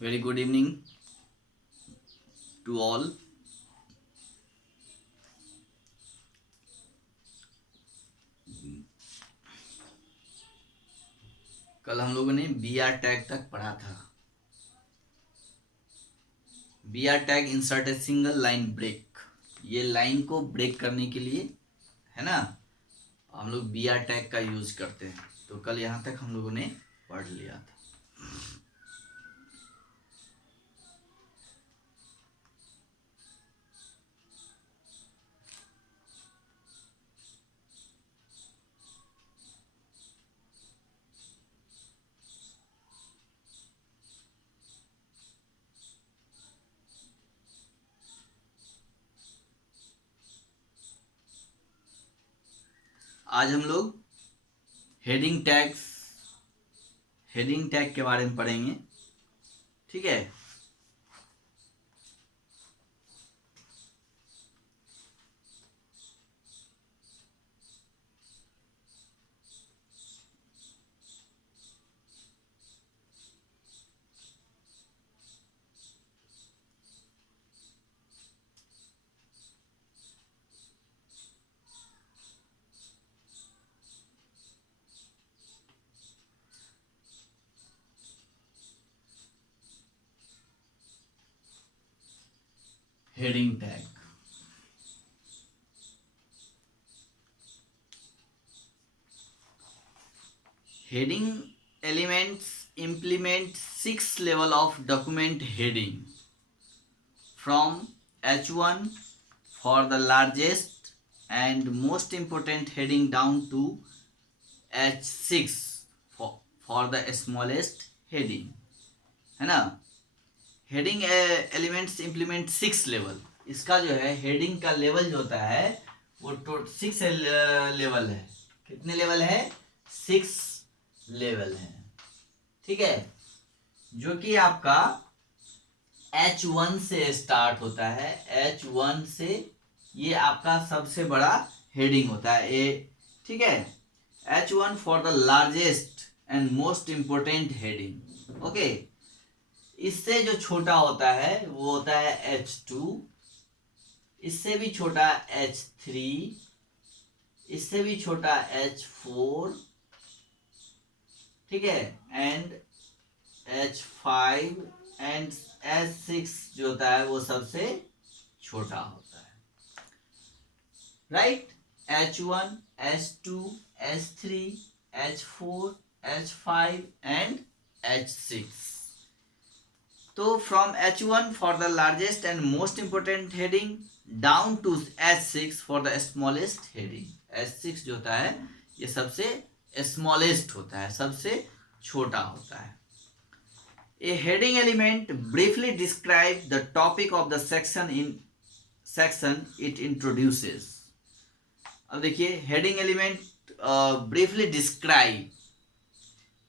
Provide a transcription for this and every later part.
Very good evening to all. कल हम लोगों ने बी आर टैग तक पढ़ा था। B R tag insert a single line break, ये लाइन को ब्रेक करने के लिए है ना, हम लोग बी आर टैग का यूज करते हैं। तो कल यहाँ तक हम लोगों ने पढ़ लिया था। आज हम लोग हेडिंग टैग के बारे में पढ़ेंगे। ठीक है, heading tag. Heading elements implement 6 level of document heading from H1 for the largest and most important heading down to H6 for the smallest heading, है ना। Heading elements implement 6 level. इसका जो है हेडिंग का लेवल जो होता है वो 6 लेवल है। कितने लेवल है? 6 लेवल है। ठीक है, जो कि आपका H1 से स्टार्ट होता है। H1 से ये आपका सबसे बड़ा हेडिंग होता है ए। ठीक है, H1 for the largest and most important heading. Okay, इससे जो छोटा होता है वो होता है H2, इससे भी छोटा H3, इससे भी छोटा H4, ठीक है, एंड H5 एंड H6 जो होता है वो सबसे छोटा होता है। Right, H1, H2, H3, H4, H5 and H6। तो from H1 for the largest and most important heading down to H6 for the smallest heading. H6 जो होता है ये सबसे स्मॉलेस्ट होता है, सबसे छोटा होता है। A heading element briefly describe the topic of the section it introduces. अब देखिए, heading element briefly describe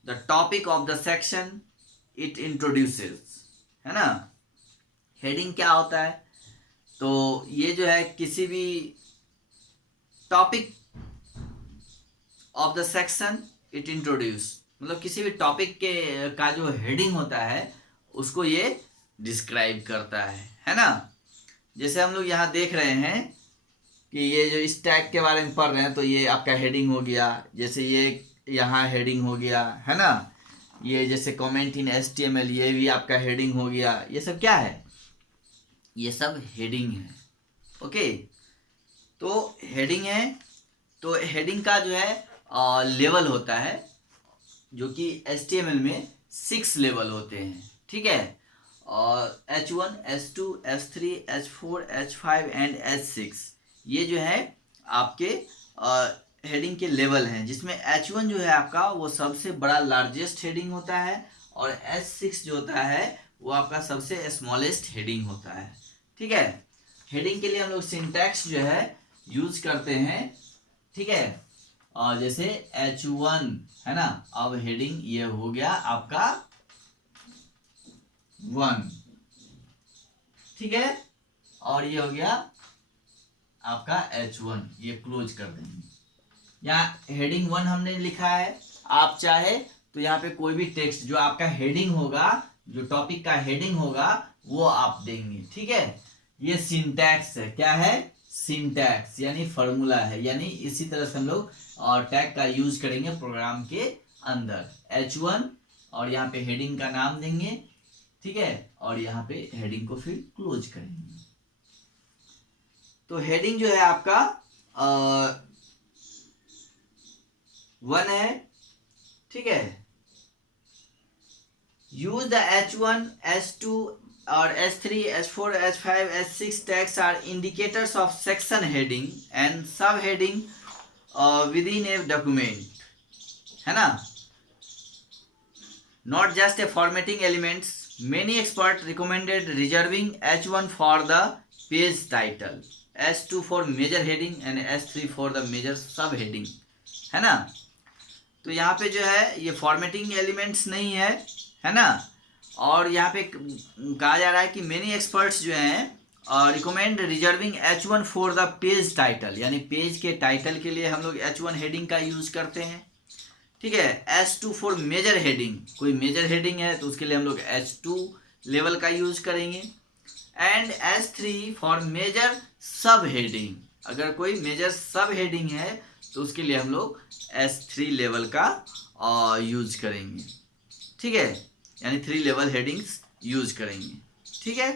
the topic of the section it introduces, है ना। हेडिंग क्या होता है? तो ये जो है किसी भी topic of the section it introduce, मतलब किसी भी टॉपिक के का जो हेडिंग होता है उसको ये डिस्क्राइब करता है ना। जैसे हम लोग यहाँ देख रहे हैं कि ये जो इस टैग के बारे में पढ़ रहे हैं तो ये आपका हेडिंग हो गया। जैसे ये यहाँ हेडिंग हो गया, है ना। ये जैसे कमेंट इन HTML, ये भी आपका हेडिंग हो गया। ये सब क्या है? ये सब हेडिंग है। ओके, तो हेडिंग है। तो हेडिंग का जो है लेवल होता है, जो कि HTML में 6 लेवल होते हैं। ठीक है, और H1, H2, H3, H4, H5 and H6 ये जो है आपके हेडिंग के लेवल हैं, जिसमें H1 जो है आपका वो सबसे बड़ा लार्जेस्ट हेडिंग होता है और H6 जो होता है वो आपका सबसे स्मॉलेस्ट हेडिंग होता है। ठीक है, हेडिंग के लिए हम लोग सिंटैक्स जो है यूज करते हैं। ठीक है, और जैसे H1 है ना, अब हेडिंग ये हो गया आपका 1, ठीक है, और ये हो गया आपका H1, ये क्लोज कर देंगे। यहाँ हेडिंग 1 हमने लिखा है। आप चाहे तो यहाँ पे कोई भी टेक्स्ट जो आपका हेडिंग होगा जो टॉपिक का हेडिंग होगा वो आप देंगे, ठीक है। ये सिंटैक्स है, क्या है, सिंटैक्स यानी फॉर्मूला है, यानी इसी तरह से हम लोग और टैग का यूज करेंगे प्रोग्राम के अंदर। H1 और यहाँ पे हेडिंग का नाम देंगे, ठीक है, और यहाँ पे हेडिंग को फिर क्लोज करेंगे। तो हेडिंग जो है आपका 1 है, ठीक है। यूज द H1, H2 और H3, H4, H5, H6 tags are indicators of section heading and subheading within a document, है ना। Not just a formatting elements. Many experts recommended reserving H1 for the page title, H2 for major heading and H3 for the major subheading, है ना। तो यहाँ पे जो है ये फॉर्मेटिंग एलिमेंट्स नहीं है ना। और यहाँ पे कहा जा रहा है कि मेनी एक्सपर्ट्स जो हैं recommend reserving H1 for the page title, यानी पेज के टाइटल के लिए हम लोग H1 हेडिंग का यूज करते हैं, ठीक है। H2 फॉर मेजर हेडिंग, कोई मेजर हेडिंग है तो उसके लिए हम लोग H2 लेवल का यूज करेंगे। एंड H3 फॉर मेजर सब हेडिंग, अगर कोई मेजर सब हेडिंग है तो उसके लिए हम लोग H3 लेवल का यूज करेंगे, ठीक है, यानी 3 लेवल हेडिंग्स यूज करेंगे, ठीक है।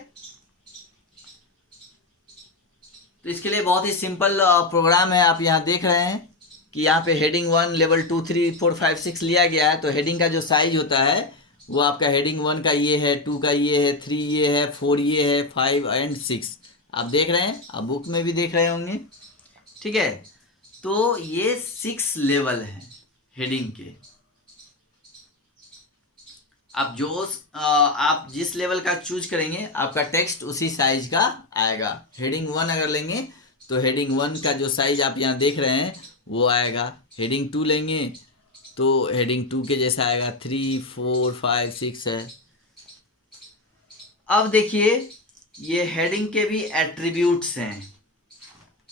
तो इसके लिए बहुत ही सिंपल प्रोग्राम है। आप यहाँ देख रहे हैं कि यहाँ पे हेडिंग 1 लेवल 2 3 4 5 6 लिया गया है। तो हेडिंग का जो साइज होता है वो आपका हेडिंग 1 का ये है, 2 का ये है, 3 ये है, 4 ये है, 5 एंड 6 आप देख रहे हैं, आप बुक में भी देख रहे होंगे, ठीक है। तो ये 6 लेवल है हेडिंग के। आप जिस लेवल का चूज करेंगे आपका टेक्स्ट उसी साइज का आएगा। हेडिंग 1 अगर लेंगे तो हेडिंग 1 का जो साइज आप यहाँ देख रहे हैं वो आएगा। हेडिंग 2 लेंगे तो हेडिंग 2 के जैसा आएगा। 3 4 5 6 है। अब देखिए ये हेडिंग के भी एट्रीब्यूट्स हैं,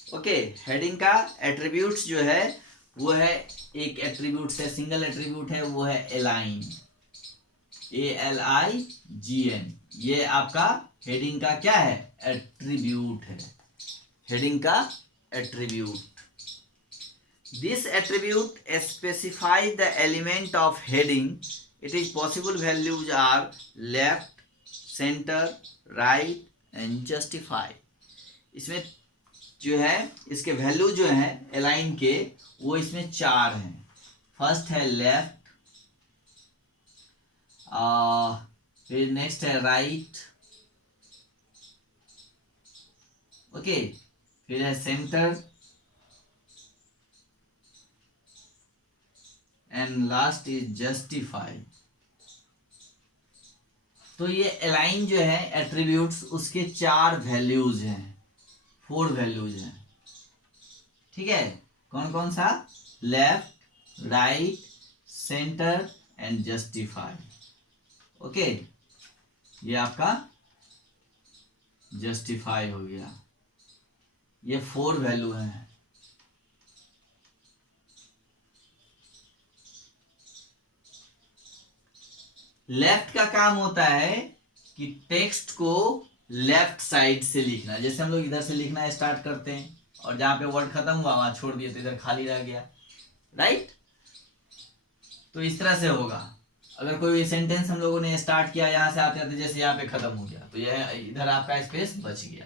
ओके। हेडिंग का एट्रीब्यूट्स जो है वो है, एक एट्रीब्यूट्स है, सिंगल एट्रीब्यूट है, वो है अलाइन, ALIGN। ये आपका हेडिंग का क्या है, एट्रीब्यूट है, हेडिंग का attribute. This attribute specify the element of heading. It is possible values are left, centre, right and justify. इसमें जो है इसके वैल्यू जो है अलाइन के वो इसमें 4 हैं। फर्स्ट है लेफ्ट, फिर नेक्स्ट है राइट, ओके, फिर है centre and last is justify. तो ये अलाइन जो है एट्रीब्यूट्स उसके 4 वैल्यूज हैं, 4 वैल्यूज हैं, ठीक है। कौन कौन सा, left, right, centre and justify, okay. ये आपका जस्टिफाई हो गया। ये 4 वैल्यू हैं। लेफ्ट का काम होता है कि टेक्स्ट को लेफ्ट साइड से लिखना। जैसे हम लोग इधर से लिखना स्टार्ट करते हैं और जहां पे वर्ड खत्म हुआ वहां छोड़ दिए तो इधर खाली रह गया, राइट। तो इस तरह से होगा। अगर कोई सेंटेंस हम लोगों ने स्टार्ट किया यहाँ से आते आते जैसे यहाँ पे खत्म हो गया तो यह इधर आपका स्पेस बच गया।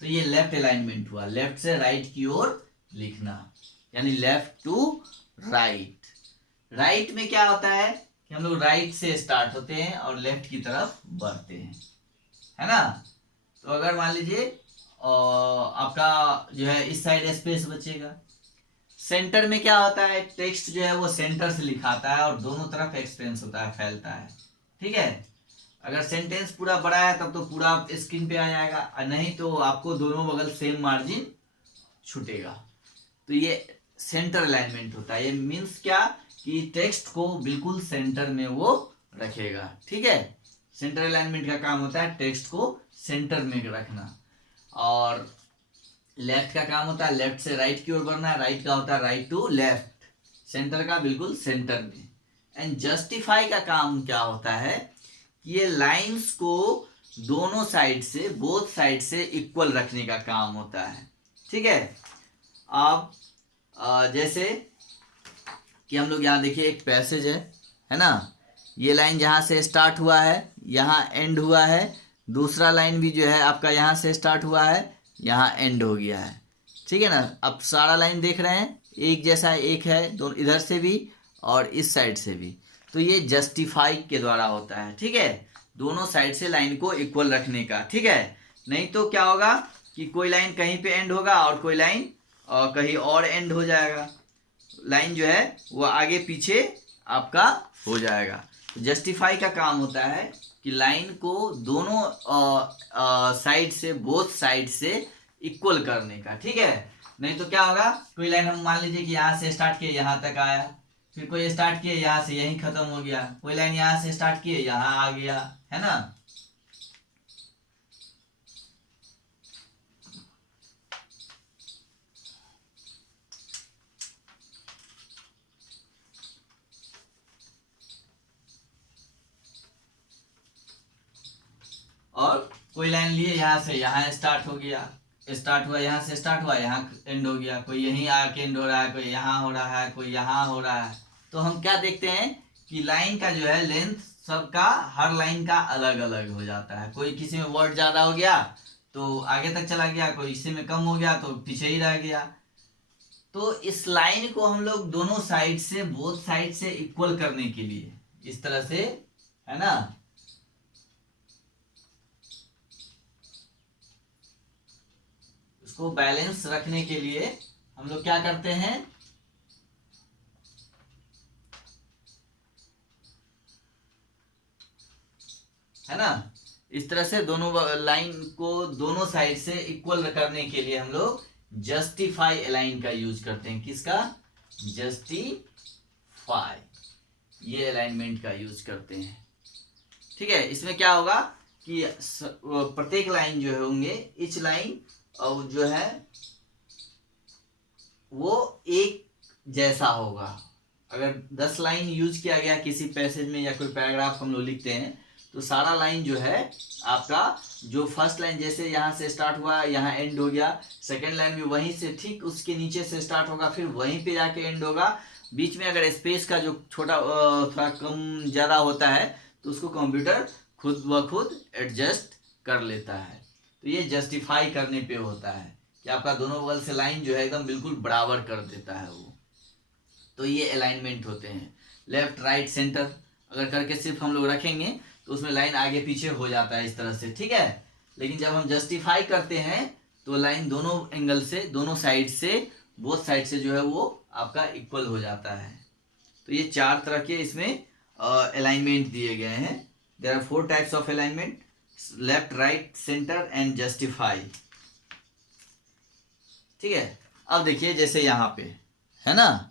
तो ये लेफ्ट अलाइनमेंट हुआ, लेफ्ट से राइट की ओर लिखना, यानी लेफ्ट टू राइट। राइट में क्या होता है कि हम लोग राइट से स्टार्ट होते हैं और लेफ्ट की तरफ बढ़ते हैं, है ना। तो अगर मान लीजिए आपका जो है इस साइड स्पेस बचेगा। सेंटर में क्या होता है, टेक्स्ट जो है वो सेंटर से लिखाता है और दोनों तरफ एक्सपेंस होता है, फैलता है, ठीक है। अगर सेंटेंस पूरा बड़ा है तब तो पूरा स्क्रीन पे आ जाएगा, और नहीं तो आपको दोनों बगल सेम मार्जिन छूटेगा। तो ये सेंटर अलाइनमेंट होता है। ये मीन्स क्या कि टेक्स्ट को बिल्कुल सेंटर में वो रखेगा, ठीक है। सेंटर अलाइनमेंट का काम होता है टेक्स्ट को सेंटर में रखना। और लेफ्ट का काम होता है लेफ्ट से राइट की ओर बढ़ना, राइट का होता है राइट टू लेफ्ट, सेंटर का बिल्कुल सेंटर में। एंड जस्टिफाई का काम क्या होता है ये लाइंस को दोनों साइड से, बोथ साइड से इक्वल रखने का काम होता है। ठीक है। अब जैसे कि हम लोग यहाँ देखिए एक पैसेज है ना, ये लाइन जहाँ से स्टार्ट हुआ है यहाँ एंड हुआ है, दूसरा लाइन भी जो है आपका यहाँ से स्टार्ट हुआ है यहाँ एंड हो गया है। ठीक है ना। अब सारा लाइन देख रहे हैं एक जैसा एक है, दोनों इधर से भी और इस साइड से भी। तो ये जस्टिफाई के द्वारा होता है। ठीक है, दोनों साइड से लाइन को इक्वल रखने का। ठीक है, नहीं तो क्या होगा कि कोई लाइन कहीं पे एंड होगा और कोई लाइन कहीं और एंड हो जाएगा, लाइन जो है वो आगे पीछे आपका हो जाएगा। तो जस्टिफाई का काम होता है कि लाइन को दोनों साइड से, बोथ साइड से इक्वल करने का। ठीक है, नहीं तो क्या होगा, कोई लाइन हम मान लीजिए कि यहाँ से स्टार्ट किए यहाँ तक आया, फिर कोई स्टार्ट किए यहाँ से यहीं खत्म हो गया, कोई लाइन यहाँ से स्टार्ट किए यहाँ आ गया, है ना। और कोई लाइन लिए यहाँ से यहाँ स्टार्ट हो गया, स्टार्ट हुआ यहाँ से, स्टार्ट हुआ यहाँ एंड हो गया, कोई यहीं आके एंड हो रहा है, कोई यहाँ हो रहा है, कोई यहाँ हो रहा है। तो हम क्या देखते हैं कि लाइन का जो है लेंथ सबका, हर लाइन का अलग अलग हो जाता है। कोई किसी में वर्ड ज़्यादा हो गया तो आगे तक चला गया, कोई इसी में कम हो गया तो पीछे ही रह गया। तो इस लाइन को हम लोग दोनों साइड से, बोथ साइड से इक्वल करने के लिए इस तरह से, है ना, उसको बैलेंस रखने के लिए हम लोग क्या करते हैं, है ना, इस तरह से दोनों लाइन को दोनों साइड से इक्वल करने के लिए हम लोग जस्टिफाई अलाइन का यूज करते हैं। किसका? जस्टिफाई, ये अलाइनमेंट का यूज करते हैं। ठीक है, इसमें क्या होगा कि प्रत्येक लाइन जो होंगे, इच लाइन और जो है वो एक जैसा होगा। अगर 10 लाइन यूज किया गया किसी पैसेज में या कोई पैराग्राफ हम लोग लिखते हैं तो सारा लाइन जो है आपका, जो फर्स्ट लाइन जैसे यहाँ से स्टार्ट हुआ यहाँ एंड हो गया, सेकंड लाइन भी वहीं से ठीक उसके नीचे से स्टार्ट होगा, फिर वहीं पे जाके एंड होगा। बीच में अगर स्पेस का जो छोटा थोड़ा कम ज़्यादा होता है तो उसको कंप्यूटर खुद ब खुद एडजस्ट कर लेता है। तो ये जस्टिफाई करने पे होता है कि आपका दोनों बगल से लाइन जो है एकदम बिल्कुल बराबर कर देता है वो। तो ये अलाइनमेंट होते हैं। लेफ्ट राइट सेंटर अगर करके सिर्फ हम लोग रखेंगे तो उसमें लाइन आगे पीछे हो जाता है इस तरह से। ठीक है, लेकिन जब हम जस्टिफाई करते हैं तो लाइन दोनों एंगल से, दोनों साइड से, बोथ साइड से जो है वो आपका इक्वल हो जाता है। तो ये 4 तरह के इसमें अलाइनमेंट दिए गए हैं। There are 4 types of alignment, left right centre and justify. ठीक है, अब देखिए जैसे यहाँ पे है ना,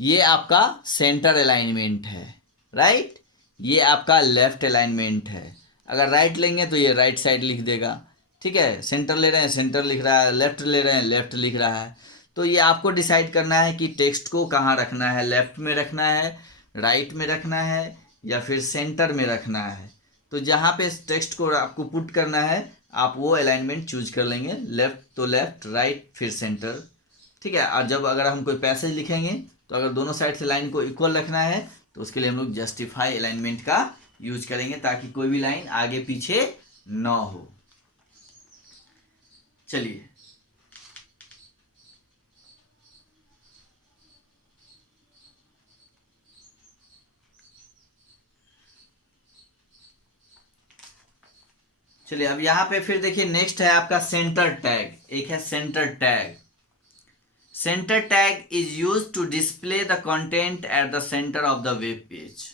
ये आपका सेंटर अलाइनमेंट है, राइट, ये आपका लेफ्ट अलाइनमेंट है। अगर राइट लेंगे तो ये राइट साइड लिख देगा। ठीक है, सेंटर ले रहे हैं सेंटर लिख रहा है, लेफ्ट ले रहे हैं लेफ्ट लिख रहा है। तो ये आपको डिसाइड करना है कि टेक्स्ट को कहाँ रखना है, लेफ्ट में रखना है, राइट में रखना है या फिर सेंटर में रखना है। तो जहाँ पे टेक्स्ट को आपको पुट करना है आप वो अलाइनमेंट चूज कर लेंगे, लेफ्ट तो लेफ्ट, राइट फिर सेंटर। ठीक है, और जब अगर हम कोई पैसेज लिखेंगे तो अगर दोनों साइड से लाइन को इक्वल रखना है तो उसके लिए हम लोग जस्टिफाई अलाइनमेंट का यूज करेंगे ताकि कोई भी लाइन आगे पीछे ना हो। चलिए अब यहाँ पे फिर देखिए नेक्स्ट है आपका सेंटर टैग। एक है centre tag. Centre tag is use to display the content at the centre of the web page.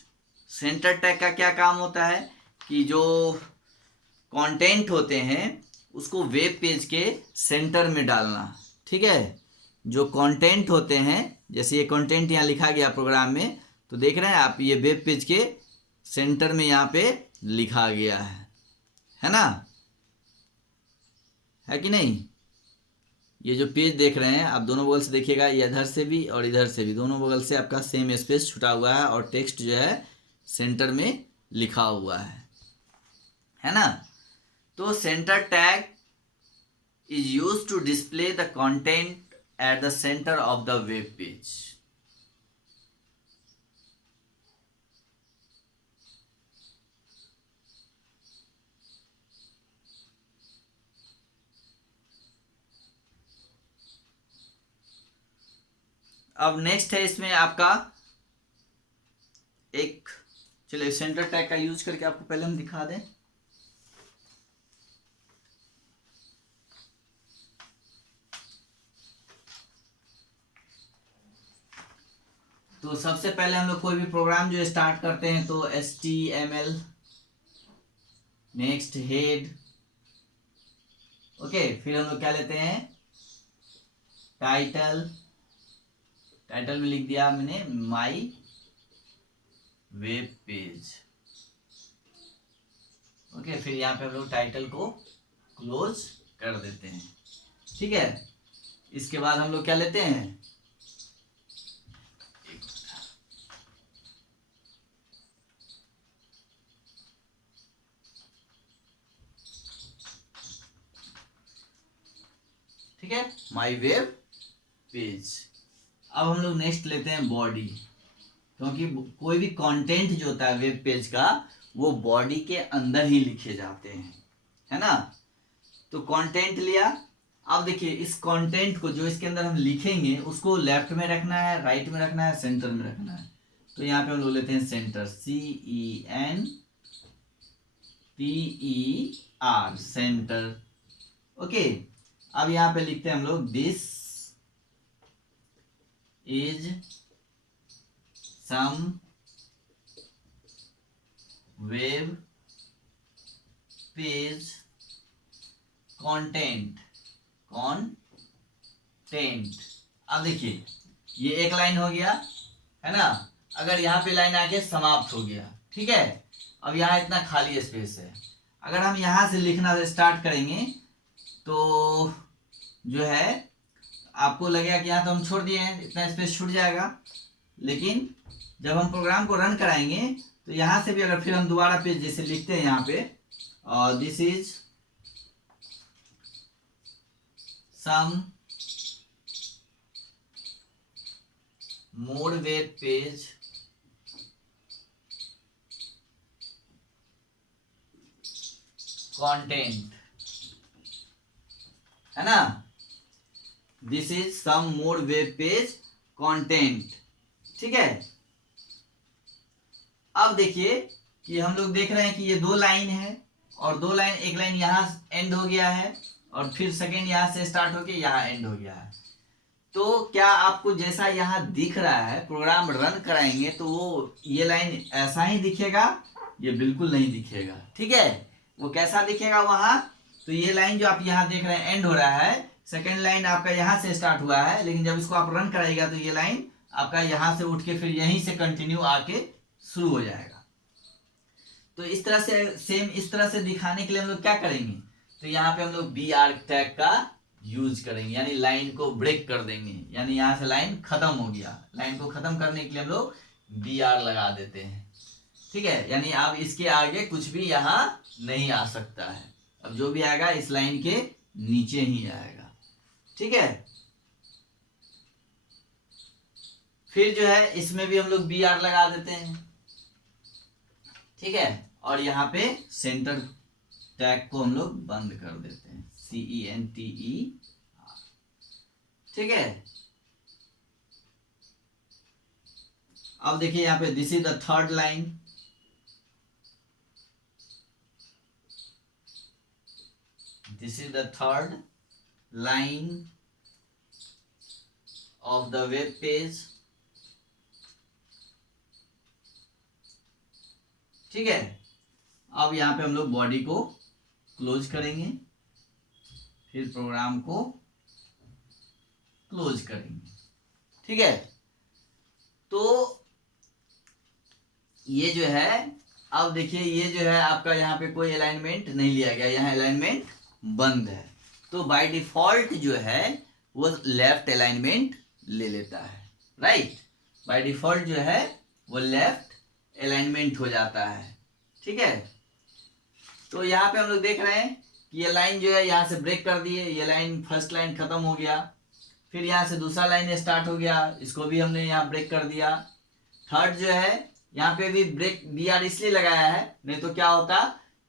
Centre tag का क्या काम होता है कि जो कंटेंट होते हैं उसको वेब पेज के सेंटर में डालना। ठीक है, जो कंटेंट होते हैं, जैसे ये कंटेंट यहाँ लिखा गया प्रोग्राम में, तो देख रहे हैं आप ये वेब पेज के सेंटर में यहाँ पे लिखा गया है ना, है कि नहीं। ये जो पेज देख रहे हैं आप दोनों बगल से देखिएगा, ये इधर से भी और इधर से भी, दोनों बगल से आपका सेम स्पेस छुटा हुआ है और टेक्स्ट जो है सेंटर में लिखा हुआ है। है ना। तो centre tag is use to display the content at the centre of the web page. अब नेक्स्ट है इसमें आपका एक, चलिए सेंटर टैग का यूज करके आपको पहले हम दिखा दें। तो सबसे पहले हम लोग कोई भी प्रोग्राम जो स्टार्ट करते हैं तो HTML, नेक्स्ट हेड, ओके, फिर हम लोग क्या लेते हैं, टाइटल, टाइटल में लिख दिया मैंने माय वेब पेज, ओके, फिर यहाँ पे हम लोग टाइटल को क्लोज कर देते हैं, ठीक है। इसके बाद हम लोग क्या लेते हैं, ठीक है, माय वेब पेज। अब हम लोग नेक्स्ट लेते हैं बॉडी, क्योंकि कोई भी कंटेंट जो होता है वेब पेज का वो बॉडी के अंदर ही लिखे जाते हैं, है ना। तो कंटेंट लिया। अब देखिए इस कंटेंट को जो इसके अंदर हम लिखेंगे उसको लेफ्ट में रखना है, राइट में रखना है, सेंटर में रखना है। तो यहाँ पे हम लोग लेते हैं सेंटर, CENTER, सेंटर, ओके। अब यहाँ पे लिखते हैं हम लोग this is some web page content. अब देखिए ये एक लाइन हो गया, है ना। अगर यहाँ पे लाइन आके समाप्त हो गया, ठीक है। अब यहाँ इतना खाली स्पेस है, अगर हम यहाँ से लिखना स्टार्ट करेंगे तो जो है आपको लगेगा कि यहाँ तो हम छोड़ दिए हैं, इतना स्पेस छूट जाएगा। लेकिन जब हम प्रोग्राम को रन कराएंगे तो यहाँ से भी अगर फिर हम दोबारा पेज जैसे लिखते हैं यहाँ पे, this is some more web page content, है ना, this is some more web page content, ठीक है। अब देखिए कि हम लोग देख रहे हैं कि ये दो लाइन है और दो लाइन, एक लाइन यहाँ एंड हो गया है और फिर सेकेंड यहाँ से स्टार्ट होके यहाँ एंड हो गया है। तो क्या आपको जैसा यहाँ दिख रहा है, प्रोग्राम रन कराएंगे तो वो ये लाइन ऐसा ही दिखेगा, ये बिल्कुल नहीं दिखेगा, ठीक है। वो कैसा दिखेगा वहां, तो ये लाइन जो आप यहाँ देख रहे हैं एंड हो रहा है, सेकेंड लाइन आपका यहाँ से स्टार्ट हुआ है, लेकिन जब इसको आप रन कराइएगा तो ये लाइन आपका यहाँ से उठ के फिर यहीं से कंटिन्यू आके शुरू हो जाएगा। तो इस तरह से सेम इस तरह से दिखाने के लिए हम लोग क्या करेंगे, तो यहाँ पे हम लोग BR टैग का यूज करेंगे, यानी लाइन को ब्रेक कर देंगे, यानी यहाँ से लाइन खत्म हो गया, लाइन को खत्म करने के लिए हम लोग BR लगा देते हैं, ठीक है। यानी अब इसके आगे कुछ भी यहाँ नहीं आ सकता है, अब जो भी आएगा इस लाइन के नीचे ही आएगा, ठीक है। फिर जो है इसमें भी हम लोग BR लगा देते हैं, ठीक है। और यहाँ पे सेंटर टैग को हम लोग बंद कर देते हैं, CENTER, ठीक है। अब देखिए यहाँ पे this is the third line, this is the third line of the web page, ठीक है। अब यहाँ पे हम लोग बॉडी को क्लोज करेंगे, फिर प्रोग्राम को क्लोज करेंगे, ठीक है। तो ये जो है, अब देखिए ये जो है आपका यहाँ पे कोई अलाइनमेंट नहीं लिया गया, यहाँ अलाइनमेंट बंद है, तो बाय डिफॉल्ट जो है वो लेफ्ट अलाइनमेंट ले लेता है, राइट। बाय डिफॉल्ट जो है वो लेफ्ट अलाइनमेंट हो जाता है, ठीक है। तो यहाँ पे हम लोग देख रहे हैं कि ये लाइन जो है यहाँ से ब्रेक कर दी है, ये लाइन फर्स्ट लाइन खत्म हो गया, फिर यहाँ से दूसरा लाइन स्टार्ट हो गया, इसको भी हमने यहाँ ब्रेक कर दिया। थर्ड जो है यहाँ पे भी ब्रेक BR इसलिए लगाया है, नहीं तो क्या होता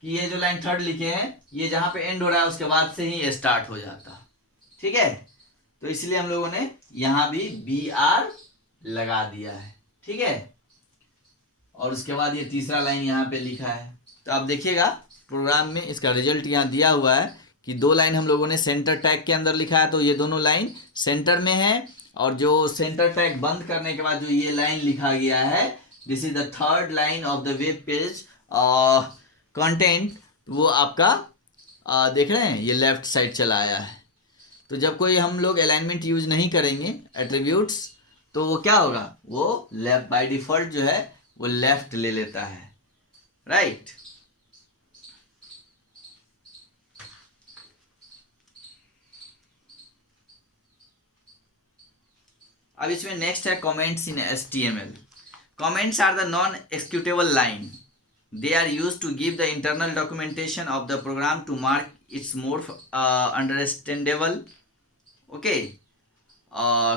कि ये जो लाइन थर्ड लिखे हैं ये जहाँ पे एंड हो रहा है उसके बाद से ही ये स्टार्ट हो जाता। ठीक है, तो इसलिए हम लोगों ने यहाँ भी BR लगा दिया है। ठीक है, और उसके बाद ये तीसरा लाइन यहाँ पे लिखा है। तो आप देखिएगा प्रोग्राम में इसका रिजल्ट यहाँ दिया हुआ है कि 2 लाइन हम लोगों ने सेंटर टैग के अंदर लिखा है, तो ये दोनों लाइन सेंटर में है, और जो सेंटर टैग बंद करने के बाद जो ये लाइन लिखा गया है, this is the third line of the web page content, वो आपका देख रहे हैं ये लेफ्ट साइड चला आया है। तो जब कोई हम लोग अलाइनमेंट यूज नहीं करेंगे एट्रीब्यूट्स, तो वो क्या होगा, वो लेफ्ट बाय डिफॉल्ट जो है वो लेफ्ट ले लेता है, राइट। अब इसमें नेक्स्ट है comments in HTML। Comments are the non executable line, they are used to give the internal documentation of the program to mark its more understandable. Okay,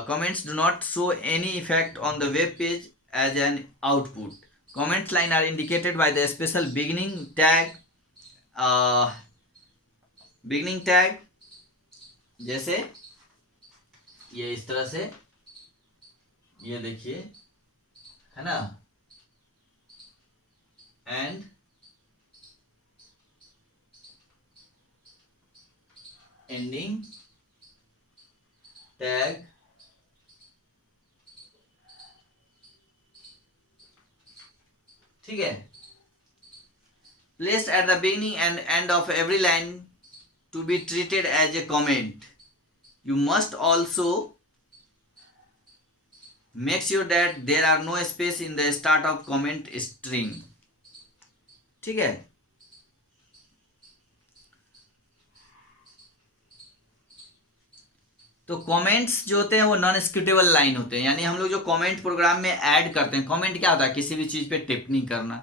comments do not show any effect on the web page as an output. Comment line are indicated by the special beginning tag, जैसे ये इस तरह से, ये देखिए है ना, and ending tag, ठीक है, placed at the beginning and end of every line to be treated as a comment. You must also make sure that there are no space in the start of comment string. ठीक है, तो comments जो होते हैं वो non executable line होते हैं, यानी हम लोग जो कमेंट प्रोग्राम में ऐड करते हैं, कमेंट क्या होता है, किसी भी चीज़ पे टिप्पणी करना,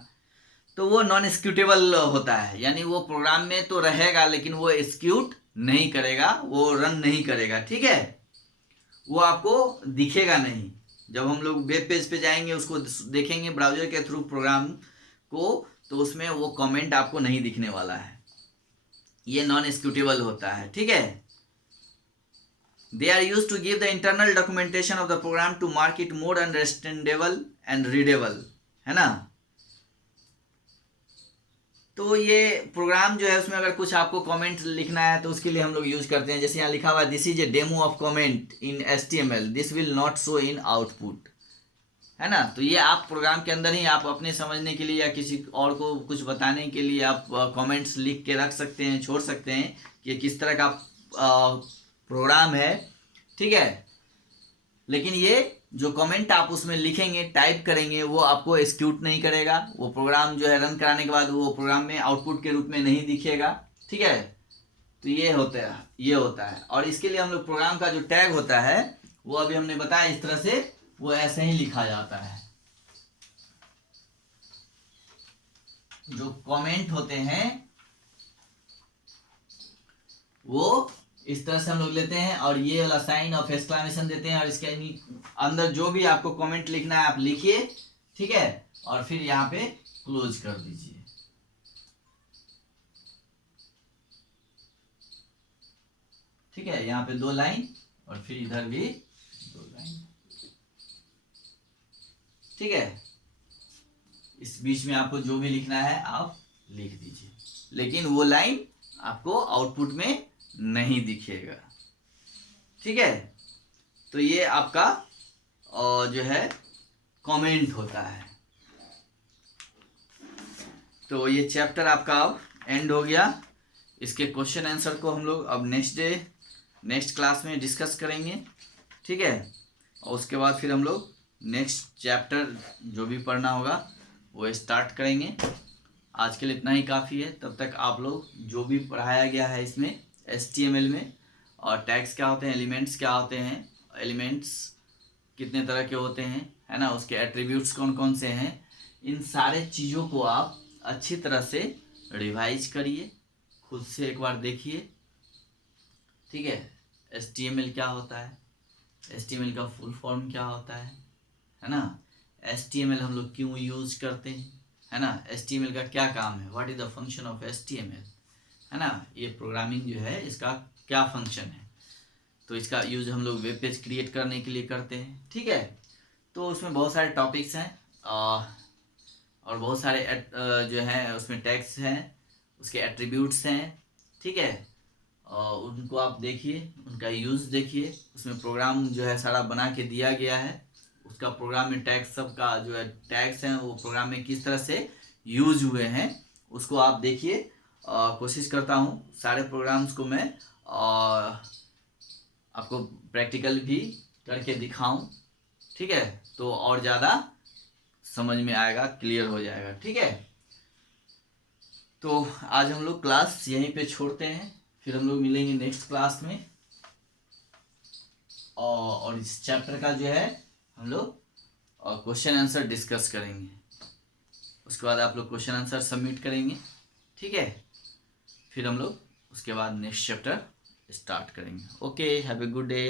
तो वो नॉन एक्सिक्यूटेबल होता है, यानी वो प्रोग्राम में तो रहेगा लेकिन वो एक्सिक्यूट नहीं करेगा, वो रन नहीं करेगा। ठीक है, वो आपको दिखेगा नहीं। जब हम लोग वेब पेज पे जाएंगे उसको देखेंगे ब्राउजर के थ्रू प्रोग्राम को, तो उसमें वो कमेंट आपको नहीं दिखने वाला है, ये नॉन एक्सिक्यूटेबल होता है। ठीक है, they are used to give the internal documentation of the program to mark it more understandable and readable, है ना। तो ये प्रोग्राम जो है उसमें अगर कुछ आपको कमेंट लिखना है तो उसके लिए हम लोग यूज करते हैं, जैसे यहाँ लिखा हुआ है this is a demo of comment in HTML, this will not show in output, है ना। तो ये आप प्रोग्राम के अंदर ही आप अपने समझने के लिए या किसी और को कुछ बताने के लिए आप कमेंट्स लिख के रख सकते हैं, छोड़ सकते हैं कि ये किस तरह का प्रोग्राम है। ठीक है, लेकिन ये जो कमेंट आप उसमें लिखेंगे, टाइप करेंगे, वो आपको एक्सिक्यूट नहीं करेगा, वो प्रोग्राम जो है रन कराने के बाद वो प्रोग्राम में आउटपुट के रूप में नहीं दिखेगा। ठीक है, तो ये होता है। और इसके लिए हम लोग प्रोग्राम का जो टैग होता है वो अभी हमने बताया इस तरह से, वो ऐसे ही लिखा जाता है। जो कमेंट होते हैं वो इस तरह से हम लोग लेते हैं और ये वाला साइन ऑफ एक्सक्लेमेशन देते हैं, और इसके अंदर जो भी आपको कमेंट लिखना है आप लिखिए। ठीक है, और फिर यहाँ पे क्लोज कर दीजिए। ठीक है, यहाँ पे 2 लाइन और फिर इधर भी 2 लाइन। ठीक है, इस बीच में आपको जो भी लिखना है आप लिख दीजिए, लेकिन वो लाइन आपको आउटपुट में नहीं दिखेगा। ठीक है, तो ये आपका जो है कमेंट होता है। तो ये चैप्टर आपका अब एंड हो गया। इसके क्वेश्चन आंसर को हम लोग अब नेक्स्ट क्लास में डिस्कस करेंगे। ठीक है, और उसके बाद फिर हम लोग नेक्स्ट चैप्टर जो भी पढ़ना होगा वो स्टार्ट करेंगे। आज के लिए इतना ही काफ़ी है। तब तक आप लोग जो भी पढ़ाया गया है इसमें HTML में, और टैग्स क्या होते हैं, एलिमेंट्स क्या होते हैं, एलिमेंट्स कितने तरह के होते हैं, है ना, उसके एट्रीब्यूट्स कौन कौन से हैं, इन सारे चीज़ों को आप अच्छी तरह से रिवाइज करिए, खुद से एक बार देखिए, ठीक है। HTML क्या होता है, HTML का फुल फॉर्म क्या होता है ना। HTML हम लोग क्यों यूज करते हैं, है ना। HTML का क्या काम है, what is the function of HTML, है ना। ये प्रोग्रामिंग जो है इसका क्या फंक्शन है, तो इसका यूज हम लोग वेब पेज क्रिएट करने के लिए करते हैं, ठीक है। तो उसमें बहुत सारे टॉपिक्स हैं और बहुत सारे जो हैं उसमें टैग्स हैं, उसके एट्रीब्यूट्स हैं, ठीक है। और उनको आप देखिए, उनका यूज़ देखिए, उसमें प्रोग्राम जो है सारा बना के दिया गया है, उसका प्रोग्राम में टैग्स सबका जो है टैग्स हैं वो प्रोग्राम में किस तरह से यूज हुए हैं उसको आप देखिए। कोशिश करता हूँ सारे प्रोग्राम्स को मैं आपको प्रैक्टिकल भी करके दिखाऊं, ठीक है। तो और ज़्यादा समझ में आएगा, क्लियर हो जाएगा, ठीक है। तो आज हम लोग क्लास यहीं पे छोड़ते हैं, फिर हम लोग मिलेंगे नेक्स्ट क्लास में और इस चैप्टर का जो है हम लोग क्वेश्चन आंसर डिस्कस करेंगे। उसके बाद आप लोग क्वेश्चन आंसर सबमिट करेंगे, ठीक है। फिर हम लोग उसके बाद नेक्स्ट चैप्टर स्टार्ट करेंगे। Okay, have a good day.